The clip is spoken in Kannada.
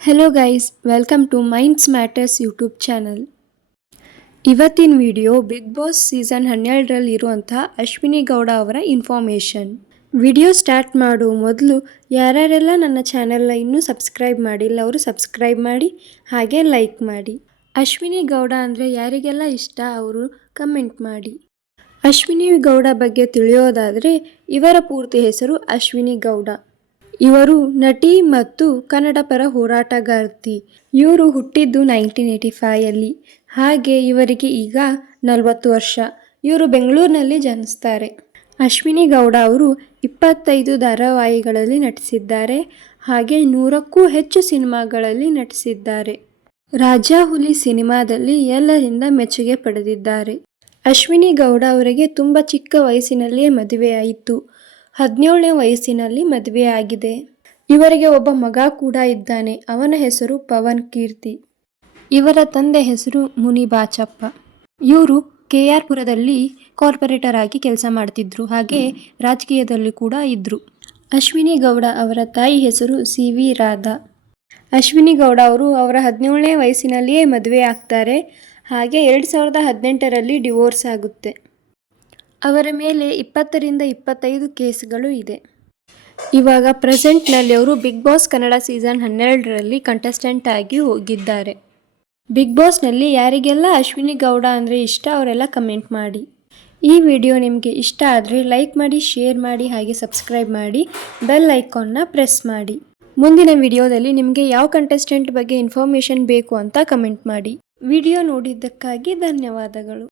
Hello guys, welcome to minds matters YouTube channel. ಇವತ್ತಿನ ವಿಡಿಯೋ ಬಿಗ್ ಬಾಸ್ ಸೀಸನ್ 12ರಲ್ಲಿ ಇರುವಂತಹ ಅಶ್ವಿನಿ ಗೌಡ ಅವರ ಇನ್ಫಾರ್ಮೇಷನ್. ವಿಡಿಯೋ ಸ್ಟಾರ್ಟ್ ಮಾಡುವ ಮೊದಲು ಯಾರ್ಯಾರೆಲ್ಲ ನನ್ನ ಚಾನಲ್ನ ಇನ್ನೂ ಸಬ್ಸ್ಕ್ರೈಬ್ ಮಾಡಿಲ್ಲ ಅವರು ಸಬ್ಸ್ಕ್ರೈಬ್ ಮಾಡಿ, ಹಾಗೆ ಲೈಕ್ ಮಾಡಿ. ಅಶ್ವಿನಿ ಗೌಡ ಅಂದರೆ ಯಾರಿಗೆಲ್ಲ ಇಷ್ಟ ಅವರು ಕಮೆಂಟ್ ಮಾಡಿ. ಅಶ್ವಿನಿ ಗೌಡ ಬಗ್ಗೆ ತಿಳಿಯೋದಾದರೆ ಇವರ ಪೂರ್ತಿ ಹೆಸರು ಅಶ್ವಿನಿ ಗೌಡ. ಇವರು ನಟಿ ಮತ್ತು ಕನ್ನಡ ಪರ ಹೋರಾಟಗಾರ್ತಿ. ಇವರು ಹುಟ್ಟಿದ್ದು 1985ಯಲ್ಲಿ. ಹಾಗೆ ಇವರಿಗೆ ಈಗ 40 ವರ್ಷ. ಇವರು ಬೆಂಗಳೂರಿನಲ್ಲಿ ಜನಿಸ್ತಾರೆ. ಅಶ್ವಿನಿ ಗೌಡ ಅವರು 25 ಧಾರಾವಾಹಿಗಳಲ್ಲಿ ನಟಿಸಿದ್ದಾರೆ. ಹಾಗೆ 100ಕ್ಕೂ ಹೆಚ್ಚು ಸಿನಿಮಾಗಳಲ್ಲಿ ನಟಿಸಿದ್ದಾರೆ. ರಾಜಾ ಹುಲಿ ಸಿನಿಮಾದಲ್ಲಿ ಎಲ್ಲರಿಂದ ಮೆಚ್ಚುಗೆ ಪಡೆದಿದ್ದಾರೆ. ಅಶ್ವಿನಿ ಗೌಡ ಅವರಿಗೆ ತುಂಬ ಚಿಕ್ಕ ವಯಸ್ಸಿನಲ್ಲಿಯೇ ಮದುವೆಯಾಯಿತು. 17ನೇ ವಯಸ್ಸಿನಲ್ಲಿ ಮದುವೆಯಾಗಿದೆ. ಇವರಿಗೆ ಒಬ್ಬ ಮಗ ಕೂಡ ಇದ್ದಾನೆ. ಅವನ ಹೆಸರು ಪವನ್ ಕೀರ್ತಿ. ಇವರ ತಂದೆ ಹೆಸರು ಮುನಿ ಬಾಚಪ್ಪ. ಇವರು KR ಪುರದಲ್ಲಿ ಕಾರ್ಪೊರೇಟರ್ ಆಗಿ ಕೆಲಸ ಮಾಡ್ತಿದ್ರು. ಹಾಗೆ ರಾಜಕೀಯದಲ್ಲಿ ಕೂಡ ಇದ್ರು. ಅಶ್ವಿನಿ ಗೌಡ ಅವರ ತಾಯಿ ಹೆಸರು CV ರಾಧಾ. ಅಶ್ವಿನಿ ಗೌಡ ಅವರು ಅವರ 17ನೇ ವಯಸ್ಸಿನಲ್ಲಿಯೇ ಮದುವೆ ಆಗ್ತಾರೆ. ಹಾಗೆ 2018ರಲ್ಲಿ ಡಿವೋರ್ಸ್ ಆಗುತ್ತೆ. ಅವರ ಮೇಲೆ 20ರಿಂದ 25 ಕೇಸ್ಗಳು ಇದೆ. ಇವಾಗ ಪ್ರೆಸೆಂಟ್ನಲ್ಲಿ ಅವರು ಬಿಗ್ ಬಾಸ್ ಕನ್ನಡ ಸೀಸನ್ 12ರಲ್ಲಿ ಕಂಟೆಸ್ಟೆಂಟ್ ಆಗಿ ಹೋಗಿದ್ದಾರೆ. ಬಿಗ್ ಬಾಸ್ನಲ್ಲಿ ಯಾರಿಗೆಲ್ಲ ಅಶ್ವಿನಿ ಗೌಡ ಅಂದರೆ ಇಷ್ಟ ಅವರೆಲ್ಲ ಕಮೆಂಟ್ ಮಾಡಿ. ಈ ವಿಡಿಯೋ ನಿಮಗೆ ಇಷ್ಟ ಆದರೆ ಲೈಕ್ ಮಾಡಿ, ಶೇರ್ ಮಾಡಿ, ಹಾಗೆ ಸಬ್ಸ್ಕ್ರೈಬ್ ಮಾಡಿ, ಬೆಲ್ ಐಕಾನ್ನ ಪ್ರೆಸ್ ಮಾಡಿ. ಮುಂದಿನ ವಿಡಿಯೋದಲ್ಲಿ ನಿಮಗೆ ಯಾವ ಕಂಟೆಸ್ಟೆಂಟ್ ಬಗ್ಗೆ ಇನ್ಫಾರ್ಮೇಷನ್ ಬೇಕು ಅಂತ ಕಮೆಂಟ್ ಮಾಡಿ. ವಿಡಿಯೋ ನೋಡಿದ್ದಕ್ಕಾಗಿ ಧನ್ಯವಾದಗಳು.